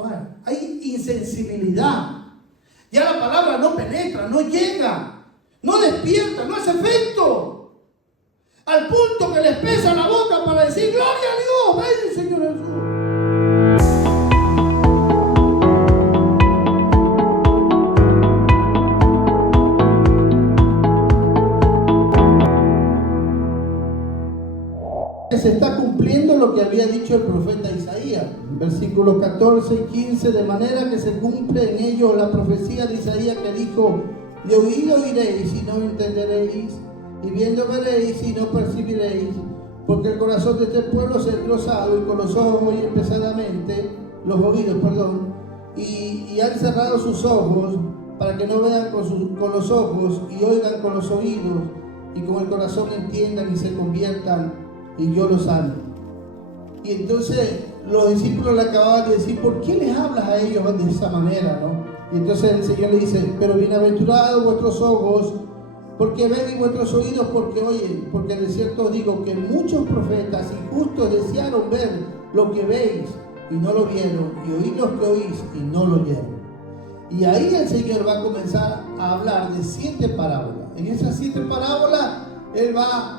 espiritual. Hay insensibilidad. Ya la palabra no penetra, no llega, no despierta, no hace efecto. Al punto que les pesa la boca para decir gloria a Dios, ven Señor Jesús. Se está cumpliendo lo que había dicho el profeta Isaías, versículos 14 y 15, de manera que se cumple en ellos la profecía de Isaías que dijo: de oído oiréis y no entenderéis, y viendo veréis y no percibiréis, porque el corazón de este pueblo se ha engrosado y con los ojos oyen pesadamente, los oídos, y han cerrado sus ojos para que no vean con los ojos y oigan con los oídos y con el corazón entiendan y se conviertan y yo los sano. Y entonces los discípulos le acababan de decir: ¿por qué les hablas a ellos de esa manera, no? Y entonces el Señor le dice: pero bienaventurados vuestros ojos porque ven y vuestros oídos porque oyen, porque de cierto os digo que muchos profetas y justos desearon ver lo que veis y no lo vieron, y oír lo que oís y no lo oyeron. Y ahí el Señor va a comenzar a hablar de 7 parábolas. En esas 7 parábolas Él va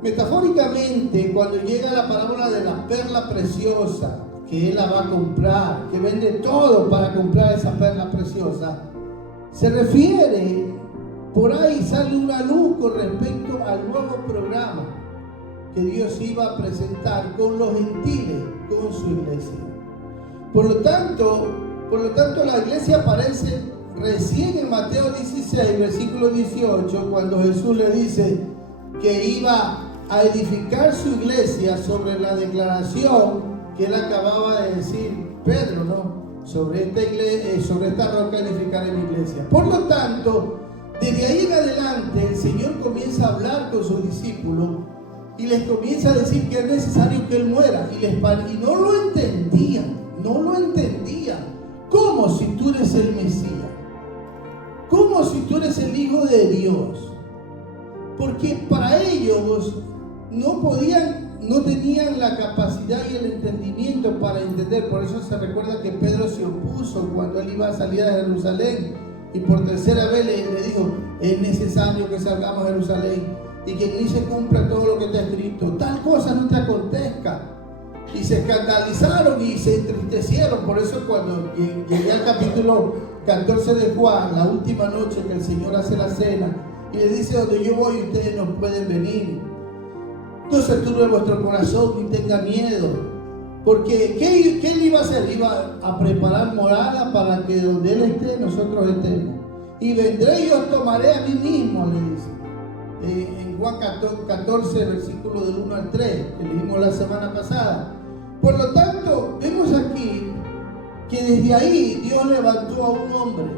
metafóricamente, cuando llega la parábola de la perla preciosa, que Él la va a comprar, que vende todo para comprar esa perla preciosa, se refiere, por ahí sale una luz con respecto al nuevo programa que Dios iba a presentar con los gentiles, con su iglesia. Por lo tanto, la iglesia aparece recién en Mateo 16, versículo 18, cuando Jesús le dice que iba a edificar su iglesia sobre la declaración que él acababa de decir Pedro, ¿no? Sobre esta roca edificaré mi iglesia. Por lo tanto, desde ahí en adelante el Señor comienza a hablar con sus discípulos y les comienza a decir que es necesario que Él muera, y no lo entendían. ¿Cómo si tú eres el Mesías? ¿Cómo si tú eres el Hijo de Dios? Porque para ellos no tenían la capacidad y el entendimiento para entender. Por eso se recuerda que Pedro se opuso cuando él iba a salir a Jerusalén, y por tercera vez le dijo: es necesario que salgamos a Jerusalén y que en mí se cumpla todo lo que está escrito, tal cosa no te acontezca. Y se escandalizaron y se entristecieron. Por eso cuando llegué al capítulo 14 de Juan, la última noche que el Señor hace la cena y le dice: donde yo voy ustedes no pueden venir, no se turbe vuestro corazón ni tenga miedo. Porque ¿qué él iba a hacer? Iba a preparar morada para que donde Él esté, nosotros estemos. Y vendré y os tomaré a mí mismo, le dice. En Juan 14, versículo del 1 al 3, que leímos la semana pasada. Por lo tanto, vemos aquí que desde ahí Dios levantó a un hombre,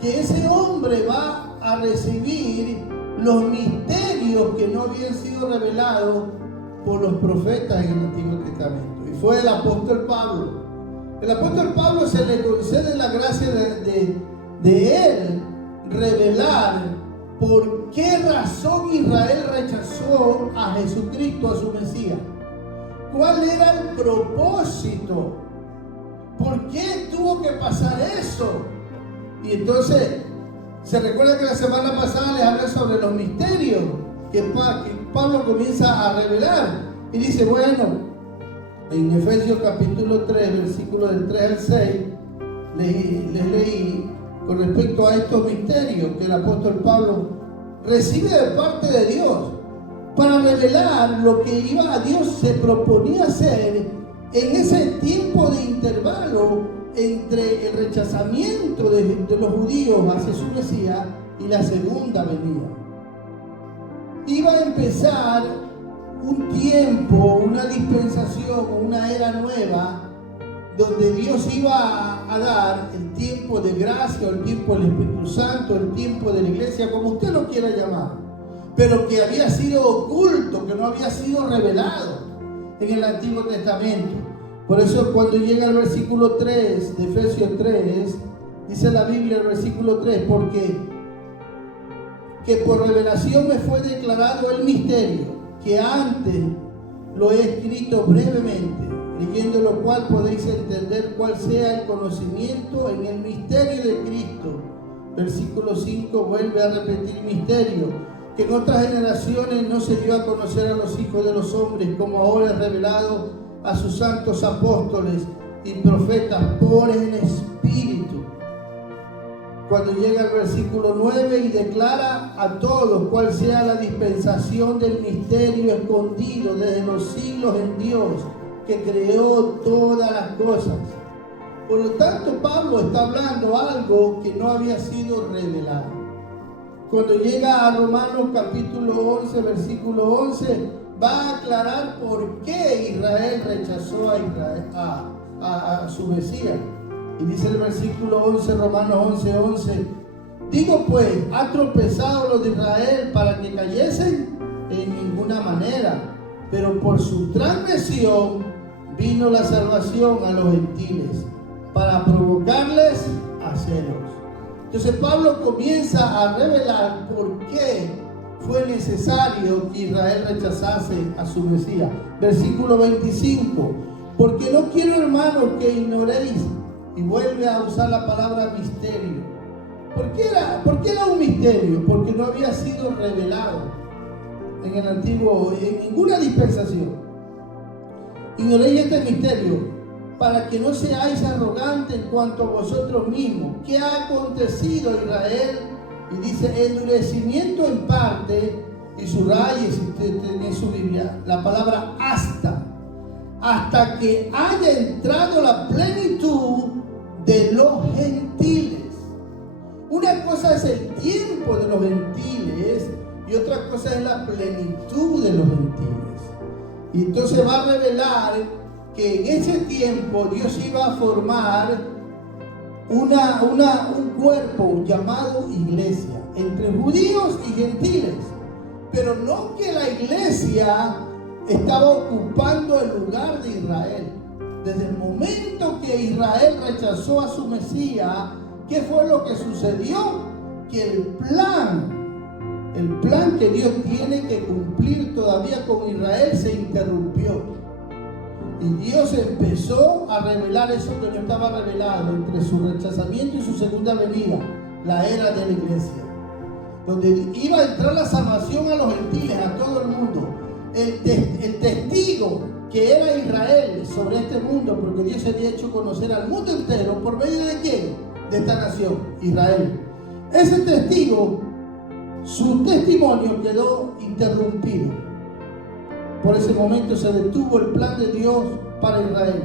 que ese hombre va a recibir los misterios que no habían sido revelados por los profetas en el Antiguo Testamento. Y fue el apóstol Pablo. El apóstol Pablo se le concede la gracia de él revelar por qué razón Israel rechazó a Jesucristo, a su Mesías. ¿Cuál era el propósito? ¿Por qué tuvo que pasar eso? Y entonces se recuerda que la semana pasada les hablé sobre los misterios que Pablo comienza a revelar. Y dice, bueno, en Efesios capítulo 3, versículos del 3 al 6, les leí con respecto a estos misterios que el apóstol Pablo recibe de parte de Dios para revelar lo que Dios se proponía hacer en ese tiempo de intervalo entre el rechazamiento de los judíos hacia su Mesías y la segunda venida. Iba a empezar un tiempo, una dispensación, una era nueva, donde Dios iba a dar el tiempo de gracia, o el tiempo del Espíritu Santo, el tiempo de la iglesia, como usted lo quiera llamar, pero que había sido oculto, que no había sido revelado en el Antiguo Testamento. Por eso cuando llega el versículo 3 de Efesios 3, dice la Biblia, el versículo 3, porque que por revelación me fue declarado el misterio, que antes lo he escrito brevemente, leyendo lo cual podéis entender cuál sea el conocimiento en el misterio de Cristo. Versículo 5 vuelve a repetir misterio, que en otras generaciones no se dio a conocer a los hijos de los hombres, como ahora es revelado a sus santos apóstoles y profetas por el Espíritu. Cuando llega al versículo 9 y declara a todos cuál sea la dispensación del misterio escondido desde los siglos en Dios, que creó todas las cosas. Por lo tanto, Pablo está hablando algo que no había sido revelado. Cuando llega a Romanos capítulo 11, versículo 11, va a aclarar por qué Israel rechazó a su Mesías. Y dice el versículo 11, Romanos 11:11, digo pues, ¿ha tropezado los de Israel para que cayesen? En ninguna manera, pero por su transgresión vino la salvación a los gentiles, para provocarles a celos. Entonces Pablo comienza a revelar por qué fue necesario que Israel rechazase a su Mesías. Versículo 25, porque no quiero, hermanos, que ignoréis, y vuelve a usar la palabra misterio. ¿Por qué era un misterio? Porque no había sido revelado en el antiguo, en ninguna dispensación. Ignoréis este misterio, para que no seáis arrogantes en cuanto a vosotros mismos. ¿Qué ha acontecido a Israel? Y dice endurecimiento en parte, y subraye si usted tiene su Biblia la palabra hasta que haya entrado la plenitud de los gentiles. Una cosa es el tiempo de los gentiles y otra cosa es la plenitud de los gentiles. Y entonces va a revelar que en ese tiempo Dios iba a formar un cuerpo llamado iglesia, entre judíos y gentiles. Pero no que la iglesia estaba ocupando el lugar de Israel. Desde el momento que Israel rechazó a su Mesías, ¿qué fue lo que sucedió? Que el plan que Dios tiene que cumplir todavía con Israel se interrumpió. Y Dios empezó a revelar eso que no estaba revelado entre su rechazamiento y su segunda venida, la era de la iglesia, donde iba a entrar la salvación a los gentiles, a todo el mundo. El testigo que era Israel sobre este mundo, porque Dios se había hecho conocer al mundo entero, ¿por medio de quién? De esta nación, Israel. Ese testigo, su testimonio quedó interrumpido. Por ese momento se detuvo el plan de Dios para Israel.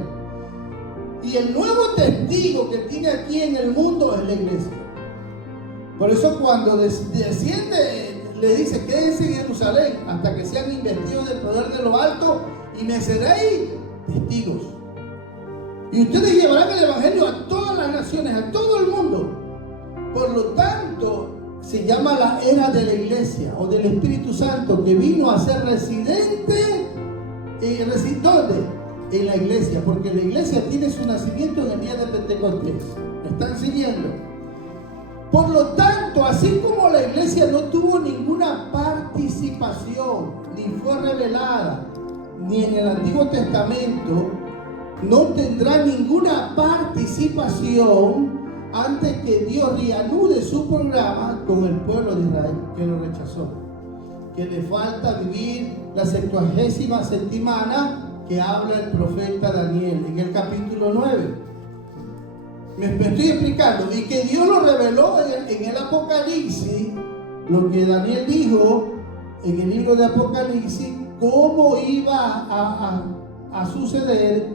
Y el nuevo testigo que tiene aquí en el mundo es la iglesia. Por eso cuando desciende, le dice, quédense en Jerusalén hasta que sean investidos del poder de lo alto y me seréis testigos. Y ustedes llevarán el evangelio a todas las naciones, a todo el mundo. Por lo tanto, se llama la era de la iglesia o del Espíritu Santo, que vino a ser residente. ¿Dónde? En la iglesia, porque la iglesia tiene su nacimiento en el día de Pentecostés. ¿Me están siguiendo? Por lo tanto, así como la iglesia no tuvo ninguna participación, ni fue revelada, ni en el Antiguo Testamento, no tendrá ninguna participación antes que Dios reanude su programa con el pueblo de Israel, que lo rechazó. Que le falta vivir la 70ª semana que habla el profeta Daniel en el capítulo 9. Me estoy explicando, y que Dios lo reveló en el Apocalipsis, lo que Daniel dijo en el libro de Apocalipsis, cómo iba a suceder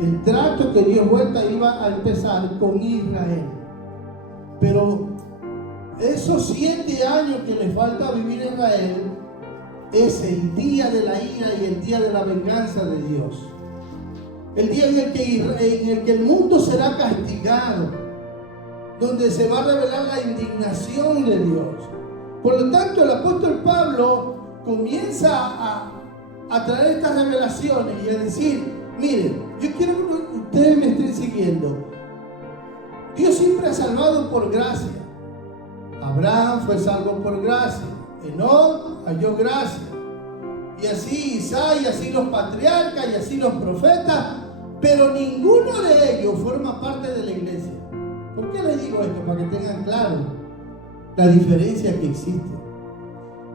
el trato que Dios iba a empezar con Israel. Pero esos 7 años que le falta vivir a Israel es el día de la ira y el día de la venganza de Dios. El día en el que el mundo será castigado, donde se va a revelar la indignación de Dios. Por lo tanto, el apóstol Pablo comienza a traer estas revelaciones y a decir, miren, yo quiero que ustedes me estén siguiendo. Dios siempre ha salvado por gracia. Abraham fue salvo por gracia. Enoc halló gracia. Y así Isaías, y así los patriarcas, y así los profetas pero ninguno de ellos forma parte de la iglesia. ¿Por qué les digo esto? Para que tengan claro la diferencia que existe.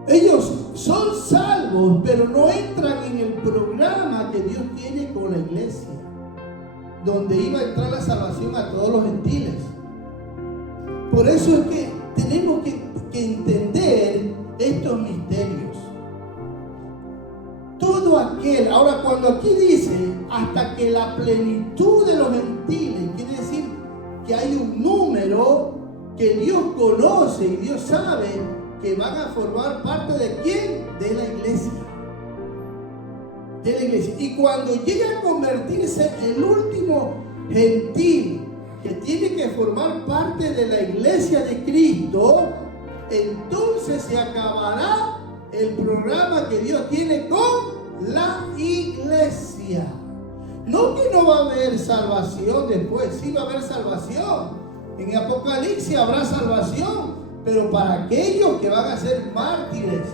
Ellos son salvos, pero no entran en el programa que Dios tiene con la iglesia, donde iba a entrar la salvación a todos los gentiles. Por eso es que tenemos que entender estos misterios. Todo aquel, ahora cuando aquí dice hasta que la plenitud de los gentiles, quiere decir que hay un número que Dios conoce y Dios sabe que van a formar parte de ¿quién? De la iglesia. De la iglesia. Y cuando llega a convertirse el último gentil que tiene que formar parte de la iglesia de Cristo, entonces se acabará el programa que Dios tiene con la iglesia. No que no va a haber salvación después, sí va a haber salvación. En Apocalipsis habrá salvación, pero para aquellos que van a ser mártires.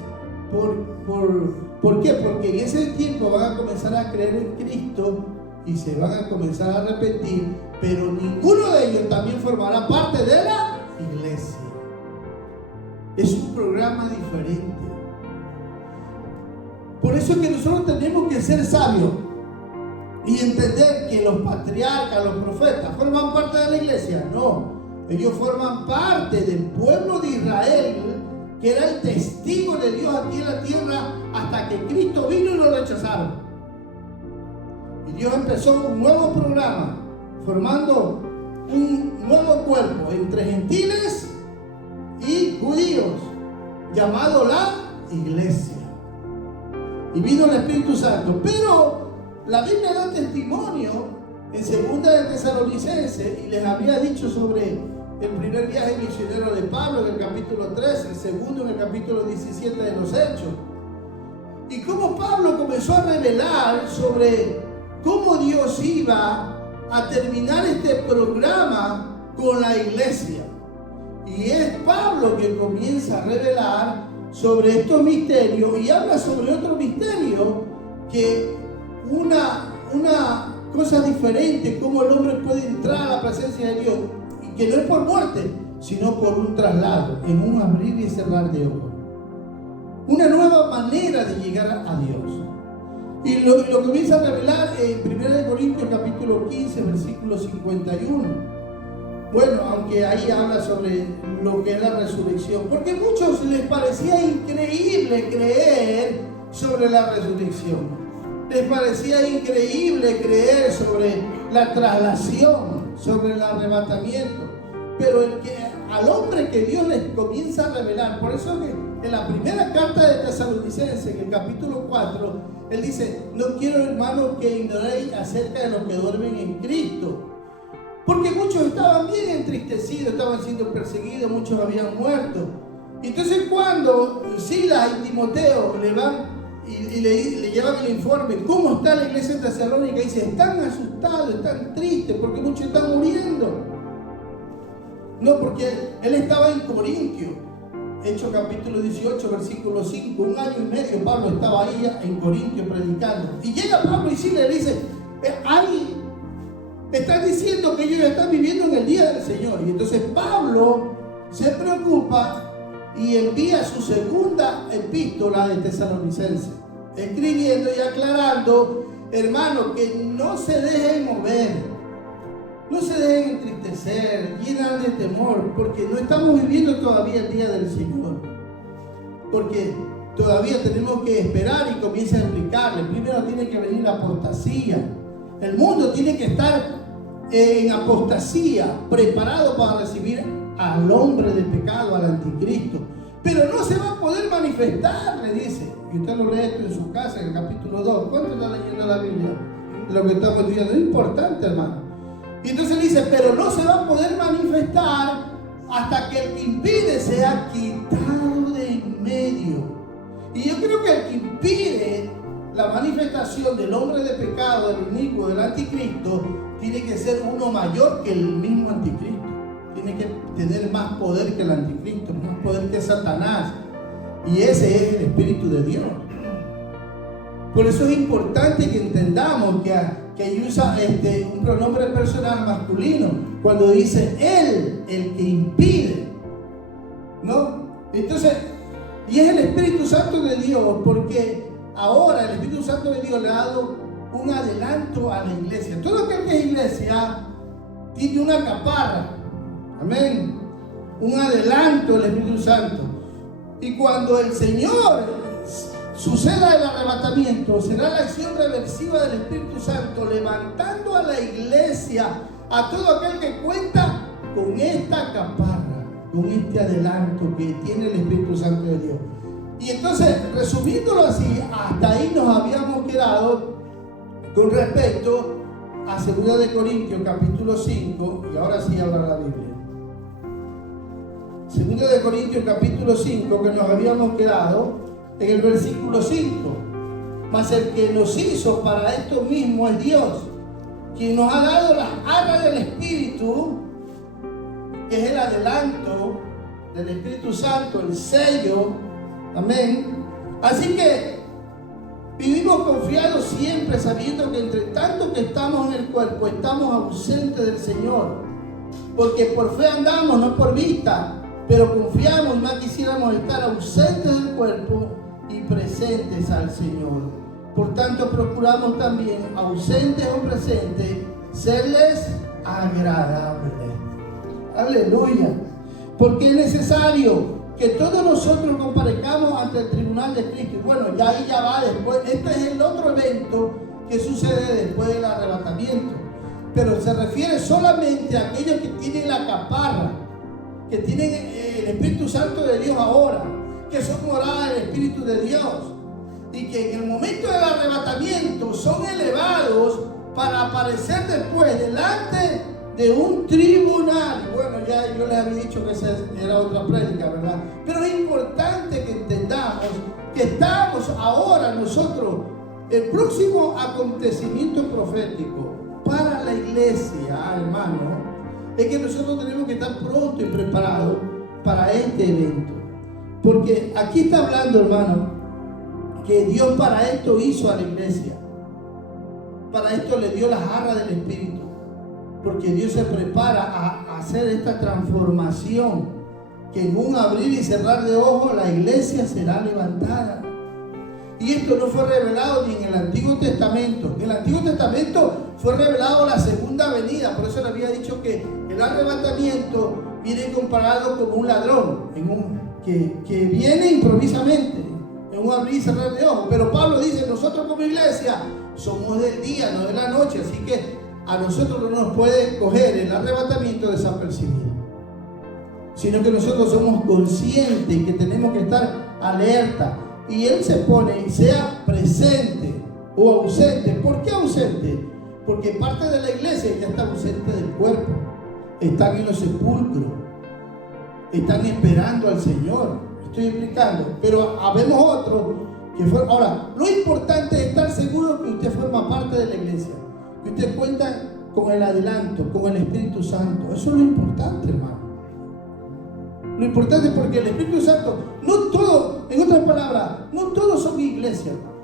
¿Por qué? Porque en ese tiempo van a comenzar a creer en Cristo y se van a comenzar a arrepentir, pero ninguno de ellos también formará parte de la iglesia. Es un programa diferente. Por eso es que nosotros tenemos que ser sabios y entender que los patriarcas, los profetas, ¿forman parte de la iglesia? No, ellos forman parte del pueblo de Israel, que era el testigo de Dios aquí en la tierra hasta que Cristo vino y lo rechazaron. Y Dios empezó un nuevo programa, formando un nuevo cuerpo entre gentiles y judíos, llamado la iglesia. Y vino el Espíritu Santo. Pero la Biblia da testimonio en 2 de Tesalonicenses, y les había dicho sobre el primer viaje misionero de Pablo en el capítulo 13, el segundo en el capítulo 17 de los Hechos. Y cómo Pablo comenzó a revelar sobre cómo Dios iba a terminar este programa con la iglesia. Y es Pablo que comienza a revelar sobre estos misterios y habla sobre otro misterio, que una cosa diferente, cómo el hombre puede entrar a la presencia de Dios, y que no es por muerte, sino por un traslado, en un abrir y cerrar de ojos. Una nueva manera de llegar a Dios. Y lo comienza a revelar en 1 Corintios capítulo 15, versículo 51. Bueno, aunque ahí habla sobre lo que es la resurrección, porque a muchos les parecía increíble creer sobre la resurrección. Les parecía increíble creer sobre la traslación, sobre el arrebatamiento. Pero al hombre que Dios les comienza a revelar, por eso que en la primera carta de Tesalonicenses, en el capítulo 4, él dice: no quiero, hermanos, que ignoréis acerca de los que duermen en Cristo. Porque muchos estaban bien entristecidos, estaban siendo perseguidos, muchos habían muerto. Entonces cuando Silas y Timoteo le van y le llevan el informe, ¿cómo está la iglesia de Tesalónica? Y dice: están asustados, están tristes, porque muchos están muriendo. No, porque él estaba en Corintio. Hechos capítulo 18, versículo 5. 1 año y medio Pablo estaba ahí en Corintio predicando. Y llega Pablo y Silas le dice: están diciendo que ellos están viviendo en el día del Señor. Y entonces Pablo se preocupa y envía su segunda epístola de Tesalonicenses, escribiendo y aclarando, hermanos, que no se dejen mover, no se dejen entristecer, llenar de temor, porque no estamos viviendo todavía el día del Señor. Porque todavía tenemos que esperar, y comienza a explicarle. Primero tiene que venir la apostasía. El mundo tiene que estar en apostasía, preparado para recibir al hombre de pecado, al anticristo. Pero no se va a poder manifestar, le dice. Y usted lo lee esto en su casa, en el capítulo 2. ¿Cuánto está leyendo la Biblia? Lo que estamos estudiando es importante, hermano. Y entonces dice: pero no se va a poder manifestar hasta que el que impide sea quitado de en medio. Y yo creo que el que impide la manifestación del hombre de pecado, del inicuo, del anticristo, tiene que ser uno mayor que el mismo anticristo. Tiene que tener más poder que el anticristo, más poder que Satanás. Y ese es el Espíritu de Dios. Por eso es importante que entendamos que usa un pronombre personal masculino, cuando dice Él, el que impide, ¿no? Entonces, y es el Espíritu Santo de Dios, porque ahora el Espíritu Santo de Dios le ha dado un adelanto a la iglesia. Todo aquel que es iglesia tiene una caparra, amén, un adelanto del Espíritu Santo. Y cuando el Señor suceda el arrebatamiento, será la acción reversiva del Espíritu Santo, levantando a la iglesia, a todo aquel que cuenta con esta caparra, con este adelanto que tiene el Espíritu Santo de Dios. Y entonces, resumiéndolo así, hasta ahí nos habíamos quedado con respecto a 2 de Corintios capítulo 5, y ahora sí habla la Biblia. 2 de Corintios capítulo 5, que nos habíamos quedado en el versículo 5. Mas el que nos hizo para esto mismo es Dios, quien nos ha dado las arras del Espíritu, que es el adelanto del Espíritu Santo, el sello, amén. Así que vivimos confiados siempre, sabiendo que entre tanto que estamos en el cuerpo, estamos ausentes del Señor, porque por fe andamos, no por vista, pero confiamos y más quisiéramos estar ausentes del cuerpo y presentes al Señor. Por tanto, procuramos también, ausentes o presentes, serles agradables. Aleluya. Porque es necesario que todos nosotros comparezcamos ante el tribunal de Cristo. Y bueno, ya ahí ya va después. Este es el otro evento que sucede después del arrebatamiento. Pero se refiere solamente a aquellos que tienen la caparra, que tienen el Espíritu Santo de Dios ahora, que son morada del Espíritu de Dios, y que en el momento del arrebatamiento son elevados para aparecer después delante de un tribunal. Bueno, ya yo les había dicho que esa era otra prédica, ¿verdad? Pero es importante que entendamos que estamos ahora nosotros, el próximo acontecimiento profético para la iglesia, hermano, es que nosotros tenemos que estar prontos y preparados para este evento. Porque aquí está hablando, hermano, que Dios para esto hizo a la iglesia. Para esto le dio las arras del Espíritu. Porque Dios se prepara a hacer esta transformación, que en un abrir y cerrar de ojos la iglesia será levantada. Y esto no fue revelado ni en el Antiguo Testamento. En el Antiguo Testamento fue revelado la segunda venida. Por eso le había dicho que el arrebatamiento viene comparado como un ladrón, que viene improvisamente, en un abrir y cerrar de ojos. Pero Pablo dice, nosotros como iglesia somos del día, no de la noche. Así que a nosotros no nos puede coger el arrebatamiento desapercibido, sino que nosotros somos conscientes que tenemos que estar alerta. Y Él se pone, sea presente o ausente. ¿Por qué ausente? Porque parte de la iglesia ya está ausente del cuerpo. Están en los sepulcros. Están esperando al Señor. Estoy explicando. Pero habemos otros que fueron. Ahora, lo importante es estar seguro que usted forma parte de la iglesia. Que usted cuenta con el adelanto, con el Espíritu Santo. Eso es lo importante, hermano. Lo importante es porque el Espíritu Santo, no todo, en otras palabras, no todos son iglesia, hermano.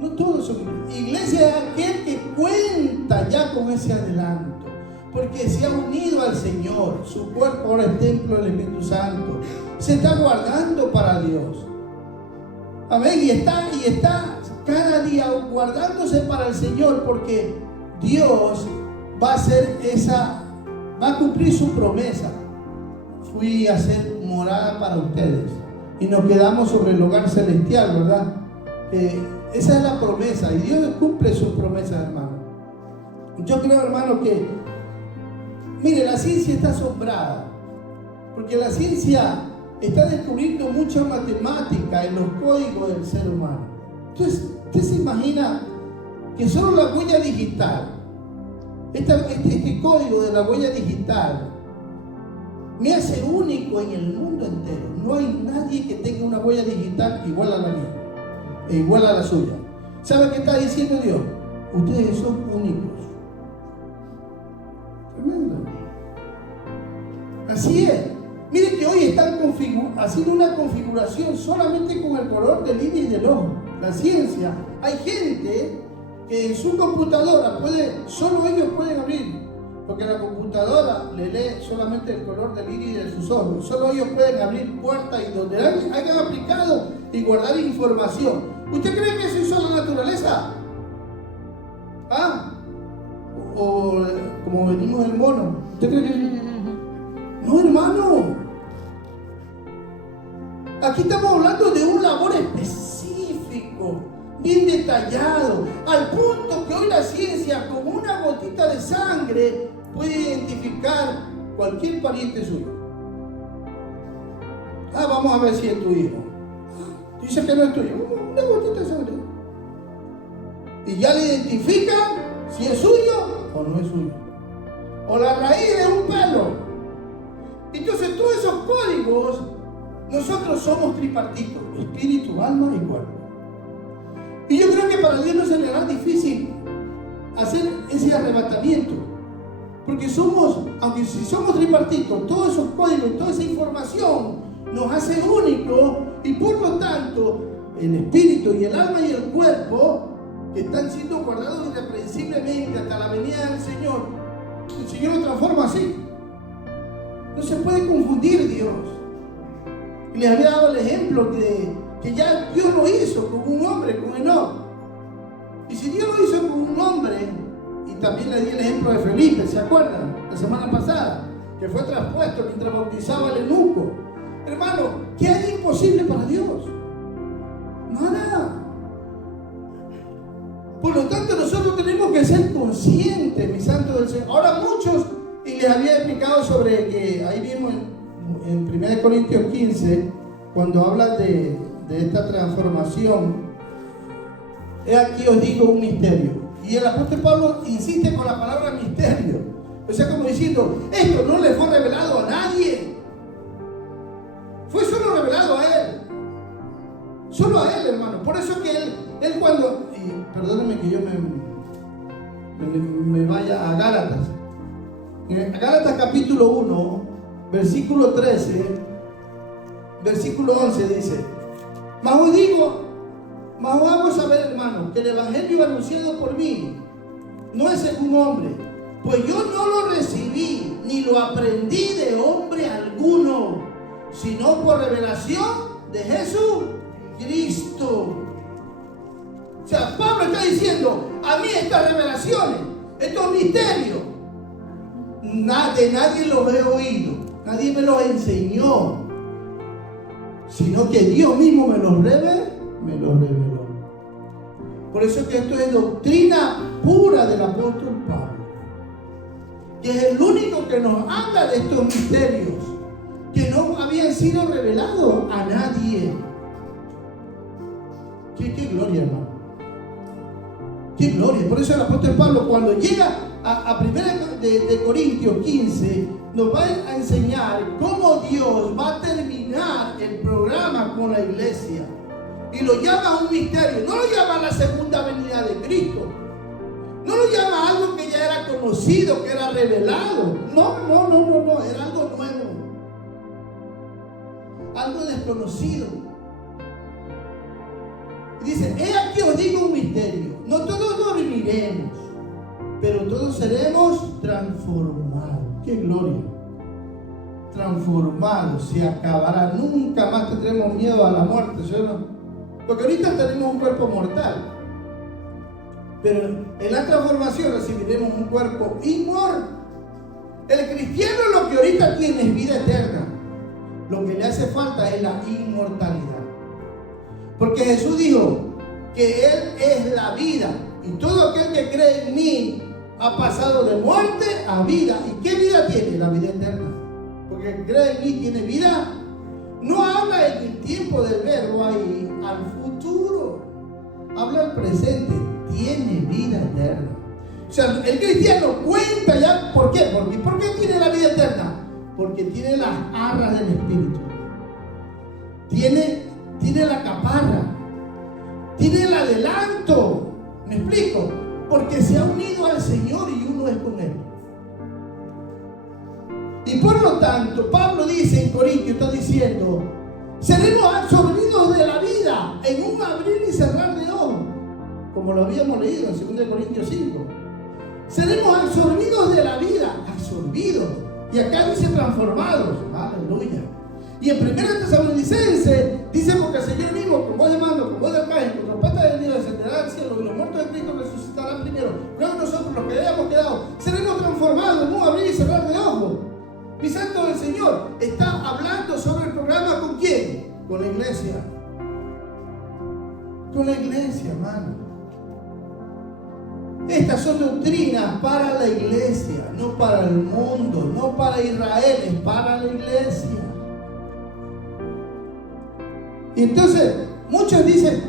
No todos son iglesia. Iglesia es aquel que cuenta ya con ese adelanto, porque se ha unido al Señor. Su cuerpo ahora es templo del Espíritu Santo. Se está guardando para Dios. Amén. Y está cada día guardándose para el Señor, porque Dios va a cumplir su promesa. Fui a hacer morada para ustedes y nos quedamos sobre el hogar celestial, ¿verdad? Esa es la promesa y Dios cumple sus promesas, hermano. Yo creo, hermano, que mire, la ciencia está asombrada, porque la ciencia está descubriendo mucha matemática en los códigos del ser humano. Entonces, usted se imagina que solo la huella digital, este código de la huella digital, me hace único en el mundo entero. No hay nadie que tenga una huella digital igual a la mía, e igual a la suya. ¿Sabe qué está diciendo Dios? Ustedes son únicos. Tremendo. Así es. Miren que hoy están haciendo una configuración solamente con el color del iris del ojo. La ciencia. Hay gente que en su computadora solo ellos pueden abrir, porque la computadora le lee solamente el color del iris de sus ojos. Solo ellos pueden abrir puertas y donde hayan aplicado y guardar información. ¿Usted cree que eso hizo la naturaleza? ¿Ah? O como venimos del mono. ¿Usted cree que...? No, hermano. Aquí estamos hablando de un labor específico, bien detallado, al punto que hoy la ciencia, con una gotita de sangre, puede identificar cualquier pariente suyo. Vamos a ver si es tu hijo. Dice que no es tuyo. Una gotita de sangre. Y ya le identifican si es suyo o no es suyo. O la raíz de un pelo. Entonces todos esos códigos, nosotros somos tripartitos: espíritu, alma y cuerpo. Y yo creo que para Dios no se le hará difícil hacer ese arrebatamiento. Porque aunque si somos tripartitos, todos esos códigos, toda esa información nos hace únicos, y por lo tanto el espíritu y el alma y el cuerpo, que están siendo guardados irreprensiblemente hasta la venida del Señor, el Señor lo transforma así. No se puede confundir Dios. Y les había dado el ejemplo que ya Dios lo hizo con un hombre, con Enoc. Y si Dios lo hizo con un hombre, y también le di el ejemplo de Felipe, ¿se acuerdan? La semana pasada, que fue traspuesto mientras bautizaba el eunuco. Hermano, ¿qué hay imposible para Dios? Nada. Por lo tanto, nosotros tenemos que ser conscientes, mis santos del Señor. Ahora muchos, y les había explicado sobre que ahí mismo en 1 Corintios 15, cuando habla de esta transformación, he aquí os digo un misterio. Y el apóstol Pablo insiste con la palabra misterio. O sea, como diciendo, esto no le fue revelado a nadie. Fue solo revelado a él. Solo a él, hermano. Por eso que él cuando... Y perdónenme que yo me vaya a Gálatas. En Gálatas capítulo 1, versículo 13, versículo 11 dice: Mas os hago saber, hermano, que el evangelio anunciado por mí no es según hombre, pues yo no lo recibí ni lo aprendí de hombre alguno, sino por revelación de Jesucristo. O sea, Pablo está diciendo, a mí estas revelaciones, estos misterios, de nadie los he oído, nadie me los enseñó, sino que Dios mismo me los reveló. Por eso que esto es doctrina pura del apóstol Pablo, que es el único que nos habla de estos misterios que no habían sido revelados a nadie. Qué gloria, hermano. Qué gloria. Por eso el apóstol Pablo, cuando llega a 1 de Corintios 15, nos va a enseñar cómo Dios va a terminar el programa con la iglesia. Y lo llama un misterio. No lo llama la segunda venida de Cristo. No lo llama algo que ya era conocido, que era revelado. No. Era algo nuevo. Algo desconocido. Y dice, he aquí os digo un misterio. No todos dormiremos, pero todos seremos transformados. ¡Qué gloria! Transformados, se acabará. Nunca más tendremos miedo a la muerte, ¿sí o no? Porque ahorita tenemos un cuerpo mortal, pero en la transformación recibiremos un cuerpo inmortal. El cristiano lo que ahorita tiene es vida eterna. Lo que le hace falta es la inmortalidad. Porque Jesús dijo que Él es la vida. Y todo aquel que cree en mí ha pasado de muerte a vida. ¿Y qué vida tiene? La vida eterna. Porque el que cree en mí tiene vida. No habla en el tiempo del verbo ahí al futuro. Habla al presente. Tiene vida eterna. O sea, el cristiano cuenta ya. ¿Por qué? ¿Por qué tiene la vida eterna? Porque tiene las arras del Espíritu. Tiene la caparra. Tiene el adelanto. ¿Me explico? Porque se ha unido al Señor y uno es con Él. Y por lo tanto, Pablo dice en Corintios, está diciendo, seremos absorbidos de la vida en un abrir y cerrar de ojos, como lo habíamos leído en 2 Corintios 5. Seremos absorbidos de la vida, absorbidos. Y acá dice transformados. Aleluya. Y en 1 Tesalonicenses dice: porque el Señor mismo, con voz de mando, con voz de arcángel, con trompeta de Dios, descenderá al cielo, y los muertos de Cristo resucitarán primero. Luego nosotros, los que hayamos quedado, seremos transformados en un abrir y cerrar de ojos. Mi santo del Señor está hablando sobre el programa. ¿Con quién? Con la iglesia. Con la iglesia, hermano. Estas son doctrinas para la iglesia, no para el mundo, no para Israel, es para la iglesia. Y entonces, muchos dicen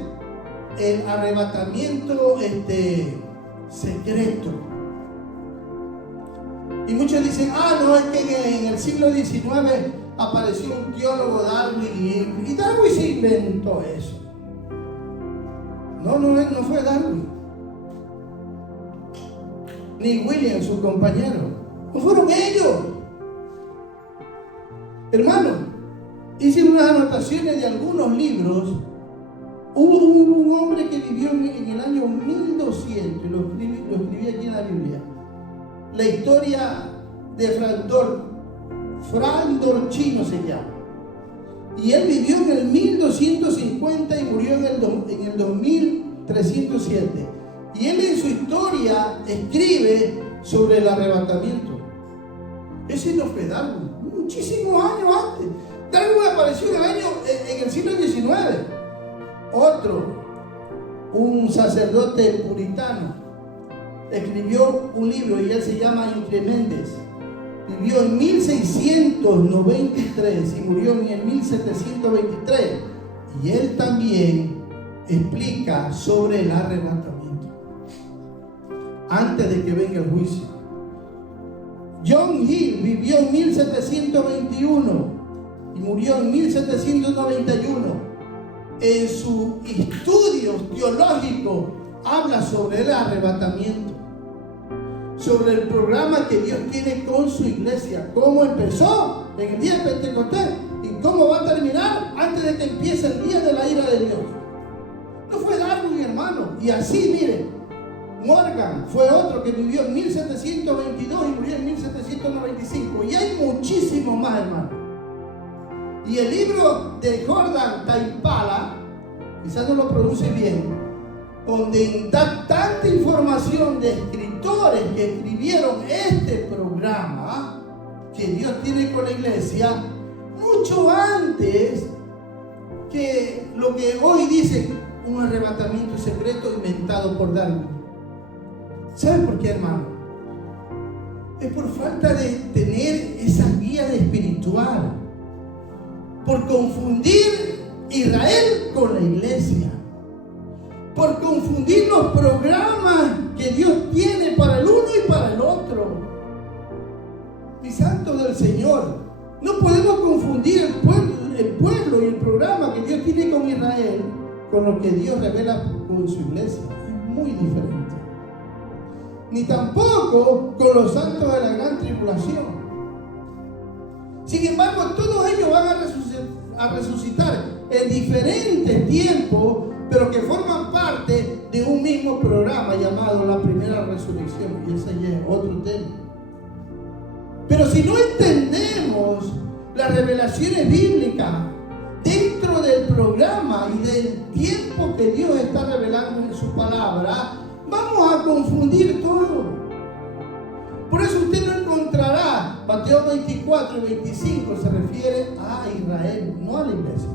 el arrebatamiento secreto. Y muchos dicen: no, es que en el siglo XIX apareció un teólogo, Darwin, y Darwin se inventó eso. No fue Darwin. Ni William, su compañero. No fueron ellos. Hermano, hice unas anotaciones de algunos libros. Hubo un hombre que vivió en el año 1200, y lo escribí aquí en la Biblia. La historia de Fran Dorchino se llama. Y él vivió en el 1250 y murió en el 2307. Y él en su historia escribe sobre el arrebatamiento. Ese no fue Darwin, muchísimos años antes. Darwin apareció en el siglo XIX. Otro, un sacerdote puritano, escribió un libro y él se llama Incre Méndez. Vivió en 1693 y murió en el 1723. Y él también explica sobre el arrebatamiento antes de que venga el juicio. John Hill vivió en 1721 y murió en 1791. En su estudio teológico habla sobre el arrebatamiento, sobre el programa que Dios tiene con su iglesia, cómo empezó en el día de Pentecostés y cómo va a terminar antes de que empiece el día de la ira de Dios. No fue Darwin, hermano. Y así, mire, Morgan fue otro que vivió en 1722 y murió en 1795. Y hay muchísimos más, hermano. Y el libro de Jordan Taipala, quizás no lo pronuncie bien, donde da tanta información de escritores que escribieron este programa que Dios tiene con la iglesia, mucho antes que lo que hoy dicen un arrebatamiento secreto inventado por Darwin. ¿Sabe por qué, hermano? Es por falta de tener esa guía espiritual, por confundir Israel con la iglesia, por confundir los programas que Dios tiene para el uno y para el otro. Mis santos del Señor, no podemos confundir el pueblo y el programa que Dios tiene con Israel con lo que Dios revela con su iglesia. Es muy diferente. Ni tampoco con los santos de la gran tribulación. Sin embargo, todos ellos van a resucitar en diferentes tiempos, pero que forman parte de un mismo programa llamado la primera resurrección. Y ese ya es otro tema. Pero si no entendemos las revelaciones bíblicas dentro del programa y del tiempo que Dios está revelando en su palabra, vamos a confundir todo. Por eso usted no encontrará, Mateo 24 y 25 se refiere a Israel, no a la iglesia.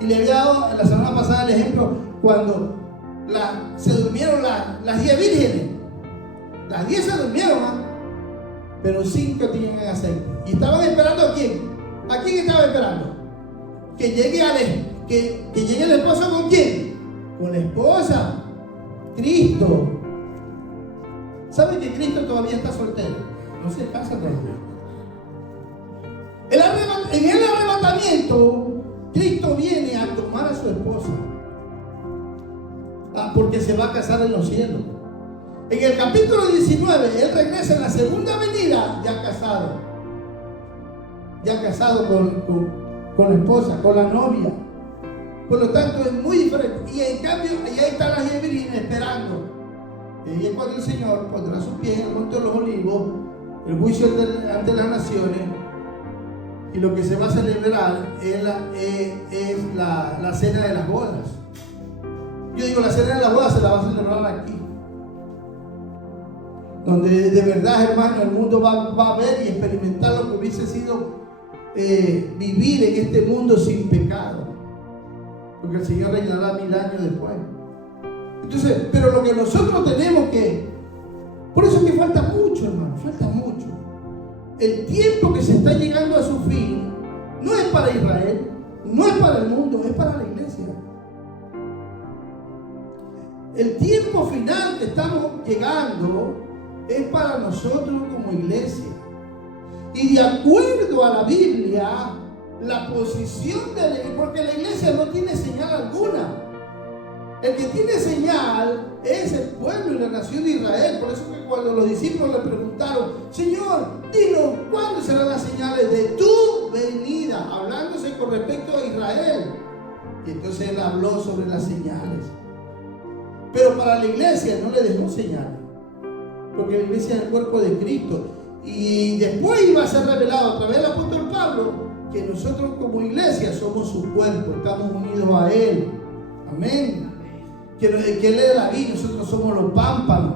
Y le había dado la semana pasada el ejemplo cuando se durmieron las 10 vírgenes. Las 10 se durmieron, pero 5 tenían aceite. ¿Y estaban esperando a quién? ¿A quién estaban esperando? Que llegue el esposo. ¿Con quién? Con la esposa. Cristo. ¿Sabe que Cristo todavía está soltero? No se casa todavía. En el arrebatamiento, Cristo viene a tomar a su esposa, porque se va a casar en los cielos. En el capítulo 19, Él regresa en la segunda venida ya casado con la esposa, con la novia. Por lo tanto es muy diferente. Y en cambio, ahí están las 10 vírgenes esperando. Y es cuando el Señor pondrá sus pies en el monte de los olivos, el juicio ante las naciones, y lo que se va a celebrar es la cena de las bodas. Yo digo, la cena de las bodas se la va a celebrar aquí, donde de verdad, hermano, el mundo va a ver y experimentar lo que hubiese sido vivir en este mundo sin pecado, porque el Señor reinará 1000 años después. Entonces, pero lo que nosotros tenemos que, por eso es que falta mucho, hermano, falta mucho. El tiempo que se está llegando a su fin no es para Israel, no es para el mundo, es para la iglesia. El tiempo final que estamos llegando es para nosotros como iglesia. Y de acuerdo a la Biblia, la posición de la iglesia, porque la iglesia no tiene señal alguna. El que tiene señal es el pueblo y la nación de Israel. Por eso que cuando los discípulos le preguntaron, Señor, dinos, ¿cuándo serán las señales de tu venida? Hablándose con respecto a Israel. Y entonces él habló sobre las señales. Pero para la iglesia no le dejó señales, porque la iglesia es el cuerpo de Cristo. Y después iba a ser revelado a través del apóstol Pablo que nosotros como iglesia somos su cuerpo, estamos unidos a Él. Amén. Que Él es la vid, nosotros somos los pámpanos.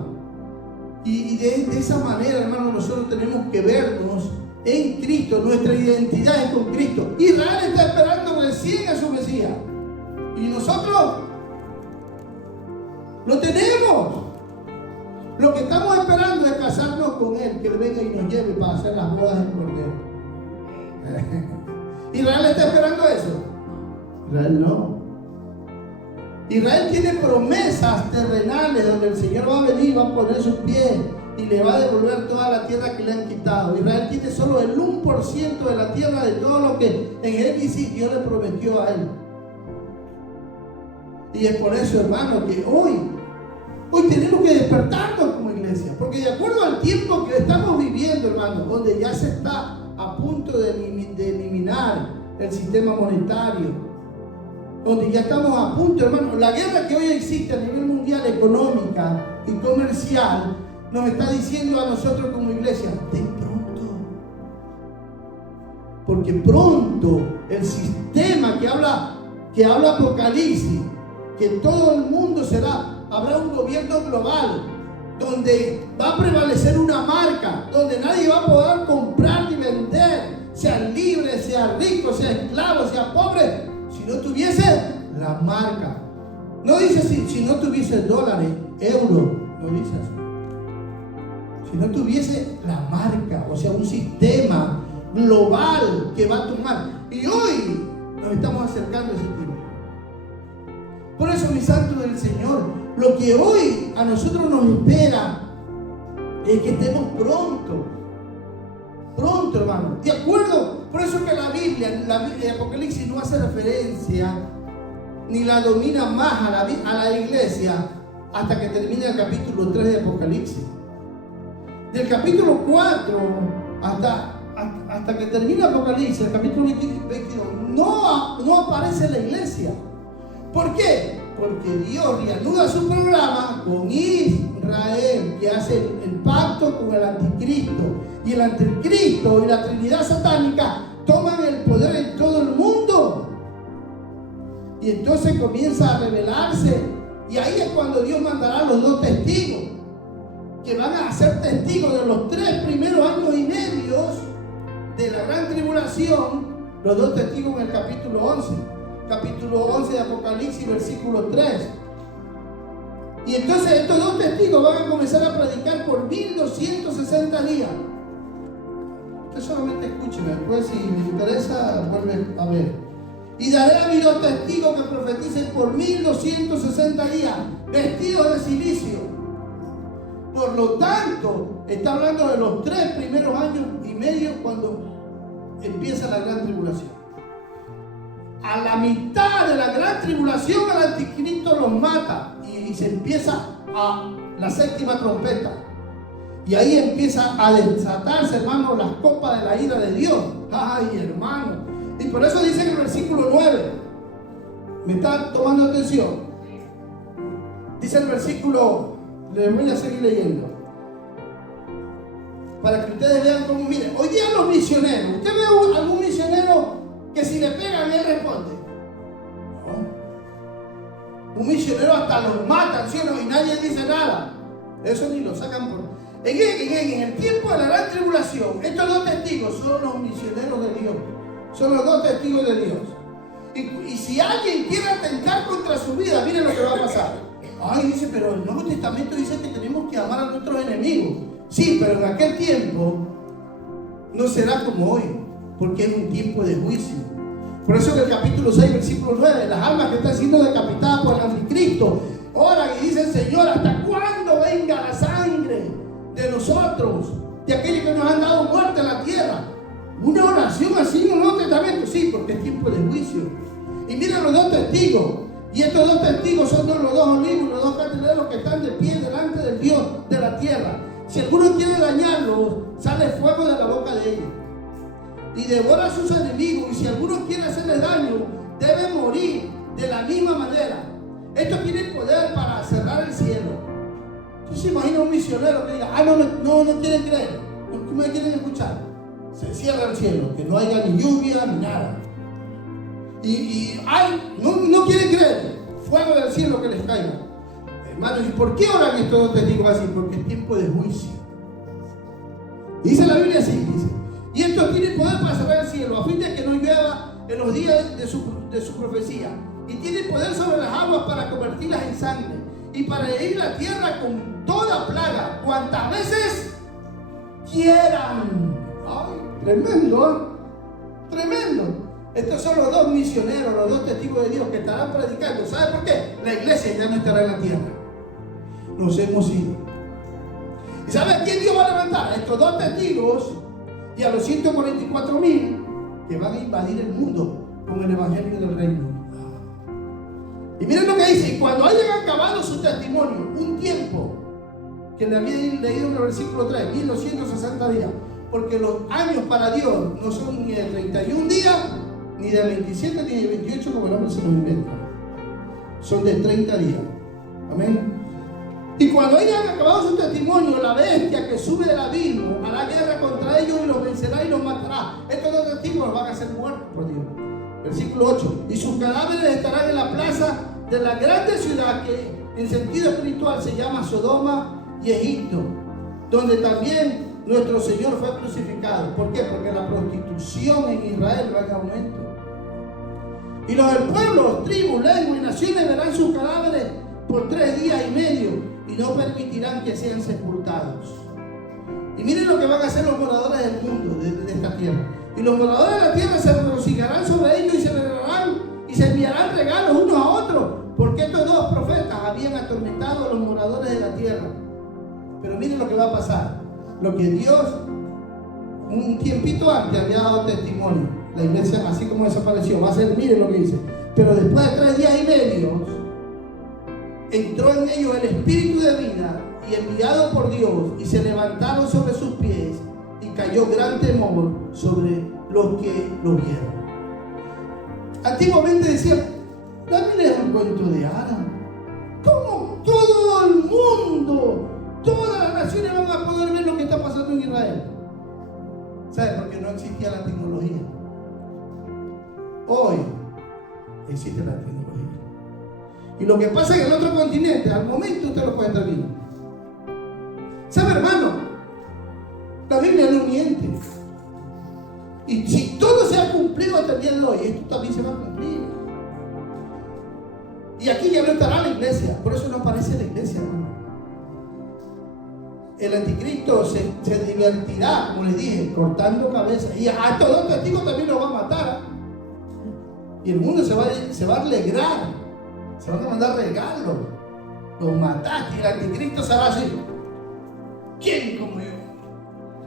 Y de esa manera, hermano, nosotros tenemos que vernos en Cristo. Nuestra identidad es con Cristo. Israel está esperando recién a su Mesías. Y nosotros lo tenemos. Lo que estamos esperando es casarnos con Él, que Él venga y nos lleve para hacer las bodas del Cordero. ¿Israel está esperando eso? Israel no. Israel tiene promesas terrenales donde el Señor va a venir, va a poner sus pies y le va a devolver toda la tierra que le han quitado. Israel tiene solo el 1% de la tierra de todo lo que en Génesis Dios le prometió a él. Y es por eso, hermano, que hoy tenemos que despertarnos como iglesia, porque de acuerdo al tiempo que estamos viviendo, hermano, donde ya se está a punto de eliminar el sistema monetario, donde ya estamos a punto, hermano, la guerra que hoy existe a nivel mundial, económica y comercial, nos está diciendo a nosotros como iglesia, ten pronto, porque pronto el sistema que habla Apocalipsis, que todo el mundo habrá un gobierno global donde va a prevalecer una marca, donde nadie va a poder comprar ni vender, sea libre, sea rico, sea esclavo, sea pobre, si no tuviese la marca. No dice si no tuviese dólares, euros, no dice así. Si no tuviese la marca, o sea, un sistema global que va a tomar. Y hoy nos estamos acercando a ese tiempo. Por eso, mis santos del Señor, lo que hoy a nosotros nos espera es que estemos pronto, hermano. ¿De acuerdo? Por eso que la Biblia de Apocalipsis no hace referencia ni la domina más a la iglesia hasta que termine el capítulo 3 de Apocalipsis. Del capítulo 4 hasta que termine Apocalipsis, el capítulo 22, no aparece la iglesia. ¿Por qué? Porque Dios reanuda su programa con Israel, que hace el pacto con el anticristo. Y el anticristo y la Trinidad satánica toman el poder en todo el mundo. Y entonces comienza a revelarse. Y ahí es cuando Dios mandará a los 2 testigos, que van a ser testigos de los 3 primeros años y medio de la gran tribulación. Los 2 testigos en el capítulo 11. Capítulo 11 de Apocalipsis, versículo 3. Y entonces estos 2 testigos van a comenzar a predicar por 1260 días. Usted solamente escúcheme, después si le interesa, vuelve a ver. Y daré a mis 2 testigos que profeticen por 1260 días, vestidos de silicio. Por lo tanto, está hablando de los 3 primeros años y medio cuando empieza la gran tribulación. A la mitad de la gran tribulación el anticristo los mata y se empieza la 7ª trompeta. Y ahí empieza a desatarse, hermano, las copas de la ira de Dios. Ay, hermano. Y por eso dice en el versículo 9, ¿Me está tomando atención? Dice el versículo, les voy a seguir leyendo, para que ustedes vean cómo, miren, hoy día los misioneros, ¿usted ve algún misionero que si le pegan él responde? No. Un misionero hasta los matan, ¿sí o no? Y nadie dice nada. Eso ni lo sacan por... En el tiempo de la gran tribulación, estos dos testigos son los misioneros de Dios. Son los dos testigos de Dios. Y si alguien quiere atentar contra su vida, miren lo que va a pasar. Ay, dice, pero el Nuevo Testamento dice que tenemos que amar a nuestros enemigos. Sí, pero en aquel tiempo no será como hoy, porque es un tiempo de juicio. Por eso en el capítulo 6, versículo 9, las almas que están siendo decapitadas por el anticristo oran y dicen: Señor, ¿hasta cuándo venga la sangre de nosotros, de aquellos que nos han dado muerte en la tierra? Una oración así en el Nuevo Testamento, sí, porque es tiempo de juicio. Y miren los dos testigos, y estos dos testigos son los dos olivos, los dos candeleros que están de pie delante del Dios de la tierra. Si alguno quiere dañarlos, sale fuego de la boca de ellos y devora a sus enemigos. Y si alguno quiere hacerles daño, debe morir de la misma manera. Estos tienen poder para cerrar el cielo. ¿Tú se imagina un misionero que diga: no quieren creer, no me quieren escuchar? Se cierra el cielo, que no haya ni lluvia ni nada. No quieren creer, fuego del cielo que les caiga. Hermanos, ¿y por qué oran estos dos testigos así? Porque es tiempo de juicio. Dice la Biblia así, dice: y estos tienen poder para cerrar el cielo, a fin de que no llueva en los días de su profecía. Y tienen poder sobre las aguas para convertirlas en sangre, y para herir la tierra con toda plaga, cuantas veces quieran. Ay, tremendo, ¿eh? Tremendo. Estos son los dos misioneros, los dos testigos de Dios que estarán predicando. ¿Sabe por qué? La iglesia ya no estará en la tierra. Nos hemos ido. ¿Y sabe a quién Dios va a levantar? A estos dos testigos y a los 144,000 que van a invadir el mundo con el evangelio del reino. Y miren lo que dice: y cuando hayan acabado su testimonio, un tiempo que le había leído en el versículo 3, 1260 días, porque los años para Dios no son ni de 31 días, ni de 27, ni de 28 como el hombre se los inventa. Son de 30 días. Amén. Y cuando hayan acabado su testimonio, la bestia que sube del abismo hará guerra contra ellos y los vencerá y los matará. Estos dos testigos van a ser muertos por Dios. Versículo 8: y sus cadáveres estarán en la plaza de la grande ciudad que en sentido espiritual se llama Sodoma y Egipto, donde también nuestro Señor fue crucificado. ¿Por qué? Porque la prostitución en Israel va en aumento. Y los del pueblo, tribus, lenguas y naciones verán sus cadáveres por 3 días y medio y no permitirán que sean sepultados. Y miren lo que van a hacer los moradores del mundo, de esta tierra. Y los moradores de la tierra se regocijarán sobre ellos y se alegrarán y se enviarán regalos unos a otros, porque estos dos profetas habían atormentado a los moradores de la tierra. Pero miren lo que va a pasar. Lo que Dios un tiempito antes había dado testimonio. La iglesia, así como desapareció, va a ser, miren lo que dice: pero después de 3 días y medio entró en ellos el espíritu de vida y enviado por Dios, y se levantaron sobre sus pies y cayó gran temor sobre los que lo vieron. Antiguamente decían: la Biblia es un cuento de hadas. ¿Cómo todo el mundo, todas las naciones van a poder ver lo que está pasando en Israel? ¿Sabe? Porque no existía la tecnología. Hoy existe la tecnología. Y lo que pasa en el otro continente, al momento usted lo puede estar viendo. ¿Sabe, hermano? La Biblia no miente. Y si todo se ha cumplido hasta el día de hoy, esto también se va a cumplir. Y aquí ya no estará la iglesia. Por eso no aparece la iglesia, hermano. El anticristo se divertirá, como les dije, cortando cabezas. Y a todos los testigos también los va a matar. Y el mundo se va a alegrar. Se van a mandar regalos. Los mataste y el anticristo se va a decir: ¿quién como yo?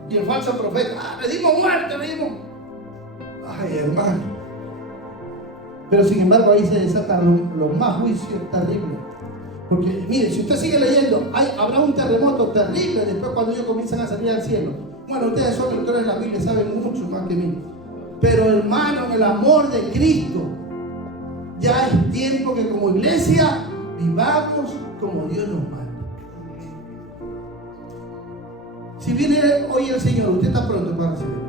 Y el falso profeta: le dimos muerte, le dimos. Ay, hermano. Pero sin embargo ahí se desatan los más juicios terribles. Porque mire, si usted sigue leyendo, habrá un terremoto terrible después cuando ellos comienzan a salir al cielo. Bueno, ustedes son lectores de la Biblia, saben mucho más que mí. Pero hermano, en el amor de Cristo, Ya es tiempo que como iglesia vivamos como Dios nos manda. Si viene hoy el Señor, usted está pronto para recibirlo.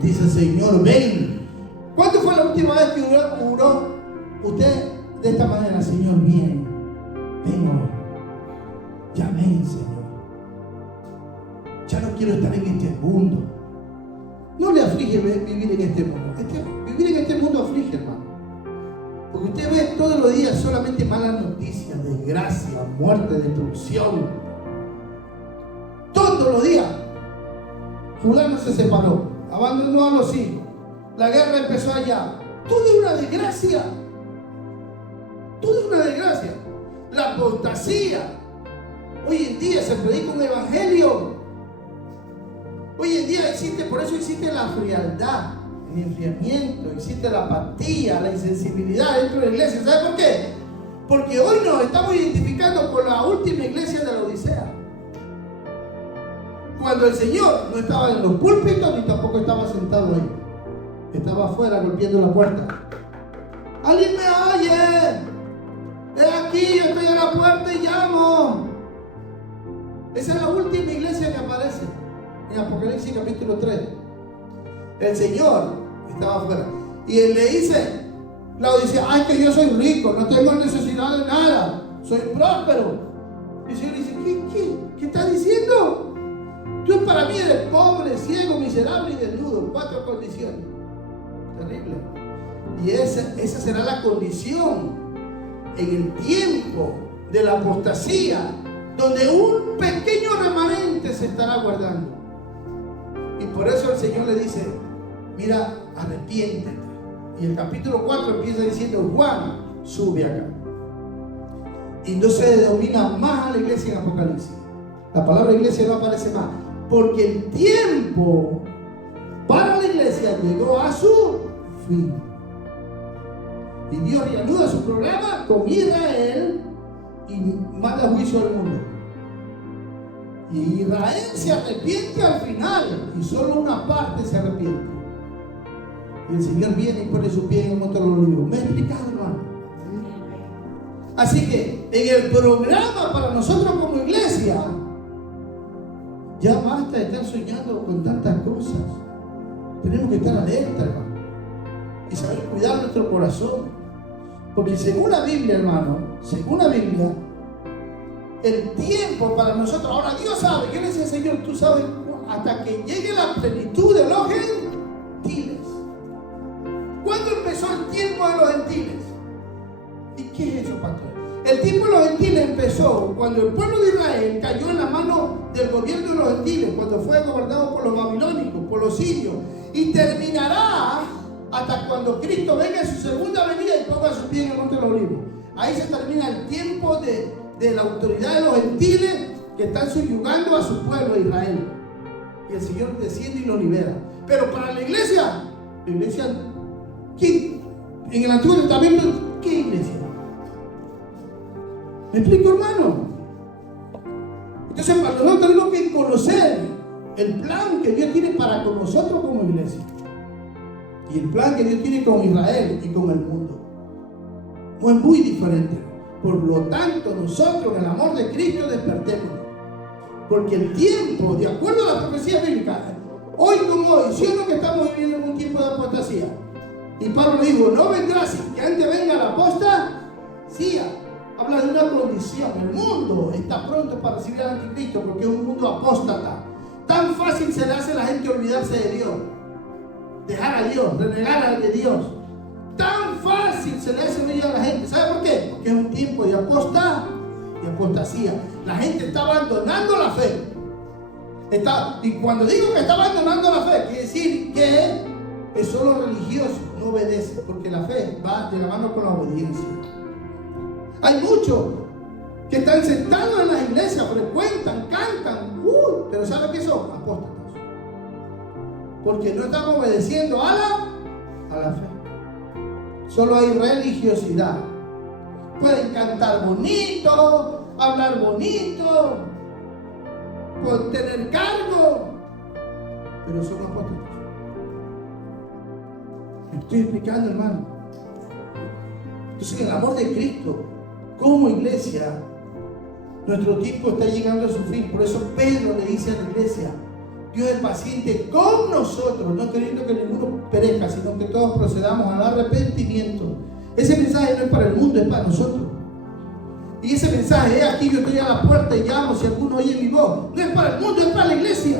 Dice, Señor, ven. ¿Cuándo fue la última vez que oró usted de esta manera? Señor, ven hoy. Ya ven, Señor. Ya no quiero estar en este mundo. No le aflige vivir en este mundo. Vivir en este mundo aflige, hermano. Porque usted ve todos los días solamente malas noticias, desgracia, muerte, destrucción. Todos los días. Fulano se separó, abandonó a los hijos, la guerra empezó allá. Todo es una desgracia. Todo es una desgracia. La apostasía. Hoy en día se predica un evangelio. Hoy en día existe, por eso existe la frialdad, el enfriamiento, existe la apatía, la insensibilidad dentro de la iglesia. ¿Sabe por qué? Porque hoy nos estamos identificando con la última iglesia de la Odisea. Cuando el Señor no estaba en los púlpitos ni tampoco estaba sentado ahí. Estaba afuera golpeando la puerta. ¡Alguien me oye! ¡He aquí, yo estoy a la puerta y llamo! Esa es la última iglesia que aparece en Apocalipsis capítulo 3. El Señor estaba afuera. Y él le dice, la Odisea, ¡ay, que yo soy rico! No tengo necesidad de nada. Soy próspero. Y el Señor dice, ¿Qué estás diciendo? Tú para mí eres pobre, ciego, miserable y desnudo. 4 condiciones. Terrible. Y esa será la condición en el tiempo de la apostasía, donde un pequeño remanente se estará guardando. Y por eso el Señor le dice, mira, arrepiéntete. Y el capítulo 4 empieza diciendo, Juan, sube acá. Y no se domina más a la iglesia en Apocalipsis. La palabra iglesia no aparece más. Porque el tiempo para la iglesia llegó a su fin. Y Dios reanuda su programa con Israel y manda juicio al mundo. Y Israel se arrepiente al final y solo una parte se arrepiente. Y el Señor viene y pone su pie en el monte de los olivos. ¿Me he explicado, hermano? Así que en el programa para nosotros como iglesia, ya basta de estar soñando con tantas cosas. Tenemos que estar alerta, hermano, y saber cuidar nuestro corazón. Porque según la Biblia, hermano, según la Biblia, el tiempo para nosotros, ahora Dios sabe, yo le decía, Señor, tú sabes, hasta que llegue la plenitud de los gentiles. ¿Cuándo empezó el tiempo de los gentiles? ¿Y qué es eso, pastor? El tiempo de los gentiles empezó cuando el pueblo de Israel cayó en la mano del gobierno de los gentiles, cuando fue gobernado por los babilónicos, por los sirios, y terminará hasta cuando Cristo venga en su segunda venida y ponga su pie en el monte de los olivos. Ahí se termina el tiempo de la autoridad de los gentiles que están subyugando a su pueblo Israel. Y el Señor desciende y lo libera. Pero para la iglesia, ¿quién? En el Antiguo Testamento, ¿qué iglesia? ¿Me explico, hermano? Entonces, nosotros tenemos que conocer el plan que Dios tiene para con nosotros como iglesia. Y el plan que Dios tiene con Israel y con el mundo. No es muy diferente. Por lo tanto, nosotros en el amor de Cristo despertemos. Porque el tiempo, de acuerdo a la profecía bíblica, hoy como hoy, si es lo que estamos viviendo en un tiempo de apostasía. Y Pablo dijo, no vendrá sin que antes venga la apostasía. Habla de una condición. El mundo está pronto para recibir al anticristo porque es un mundo apóstata. Tan fácil se le hace a la gente olvidarse de Dios, dejar a Dios, renegar de Dios. Tan fácil se le hace olvidar a la gente. ¿Sabe por qué? Porque es un tiempo de apostasía. La gente está abandonando la fe. Y cuando digo que está abandonando la fe, quiere decir que es solo religioso, no obedece, porque la fe va de la mano con la obediencia. Hay muchos que están sentados en las iglesias, frecuentan, cantan, pero ¿saben qué son? Apóstatas. Porque no están obedeciendo a la fe. Solo hay religiosidad. Pueden cantar bonito, hablar bonito, pueden tener cargo, pero son apóstatas. ¿Me estoy explicando, hermano? Entonces, en el amor de Cristo, como iglesia, nuestro tiempo está llegando a su fin. Por eso Pedro le dice a la iglesia: Dios es paciente con nosotros, no queriendo que ninguno perezca, sino que todos procedamos al arrepentimiento. Ese mensaje no es para el mundo, es para nosotros. Y ese mensaje: aquí yo estoy a la puerta y llamo, si alguno oye mi voz, no es para el mundo, es para la iglesia.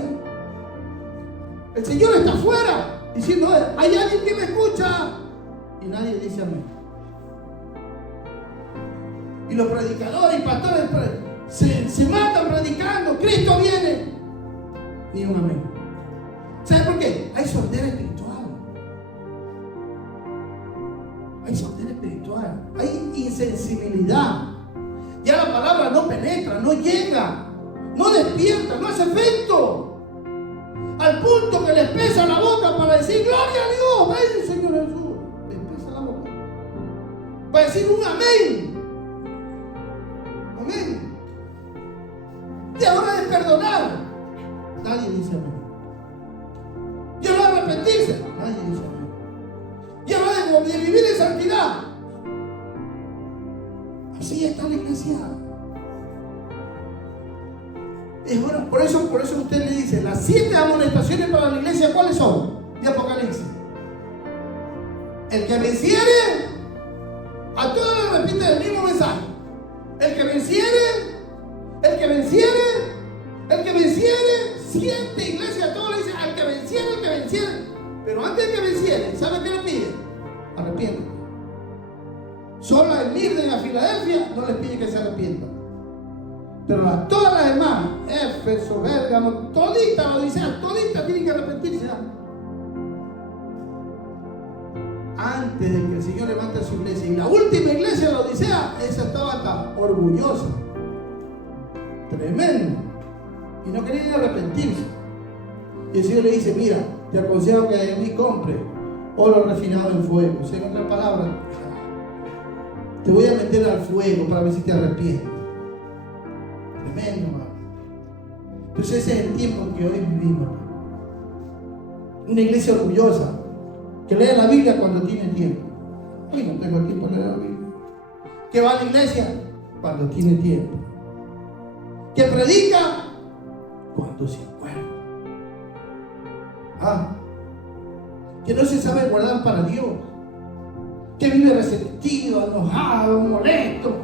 El Señor está afuera diciendo: hay alguien que me escucha, y nadie dice amén. Y los predicadores y pastores se matan predicando: Cristo viene. Ni un amén. ¿Sabe por qué? Hay sordera espiritual. Hay sordera espiritual. Hay insensibilidad. Ya la palabra no penetra, no llega, no despierta, no hace efecto. Al punto que les pesa la boca para decir: gloria a Dios, ven Señor Jesús. Les pesa la boca para decir un amén. Amén. Y ahora de perdonar, nadie dice amén. Y ahora de arrepentirse, nadie dice amén. Y ahora de vivir en santidad, así está la iglesia. Es hora. Por eso usted le dice: las 7 amonestaciones para la iglesia, ¿cuáles son? De Apocalipsis. El que venciere, a todos les repite el mismo mensaje. El que venciere, 7 iglesias, todos le dicen: al que venciere. Pero antes de que venciere, ¿sabe qué le pide? Arrepiéntete. Solo a Esmirna y a Filadelfia no les pide que se arrepientan. Pero a todas las demás, Éfeso, Bérgamo, toditas lo dicen, toditas tienen que arrepentirse. Antes de que el Señor levante su iglesia. Y la última iglesia, la Odisea, esa estaba tan orgullosa. Tremendo. Y no quería arrepentirse. Y el Señor le dice: mira, te aconsejo que de mí compre oro refinado en fuego. O sea, en otras palabras, te voy a meter al fuego para ver si te arrepientes. Tremendo, hermano. Entonces ese es el tiempo en que hoy vivimos, hermano. Una iglesia orgullosa que lee la Biblia cuando tiene tiempo. Hoy no tengo tiempo de leer la Biblia. Que va a la iglesia cuando tiene tiempo. Que predica cuando se acuerda. Que no se sabe guardar para Dios. Que vive resentido, enojado, molesto,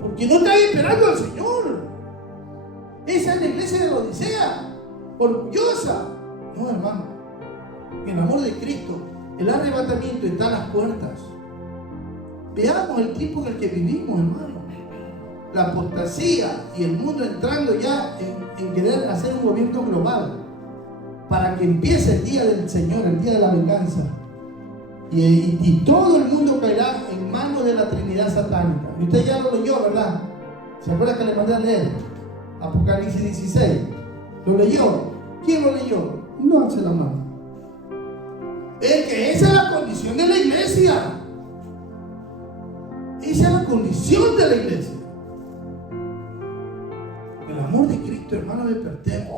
porque no está esperando al Señor. Esa es la iglesia de la Odisea, orgullosa. No, hermano. En el amor de Cristo, el arrebatamiento está a las puertas. Veamos el tiempo en el que vivimos, hermano. La apostasía y el mundo entrando ya en querer hacer un gobierno global para que empiece el día del Señor, el día de la venganza. Y todo el mundo caerá en manos de la Trinidad satánica. Y usted ya lo leyó, ¿verdad? ¿Se acuerda que le mandé a leer? Apocalipsis 16. ¿Lo leyó? ¿Quién lo leyó? No alce la mano. Es que esa es la condición de la iglesia. Esa es la condición de la iglesia. El amor de Cristo, hermano, me pertenece.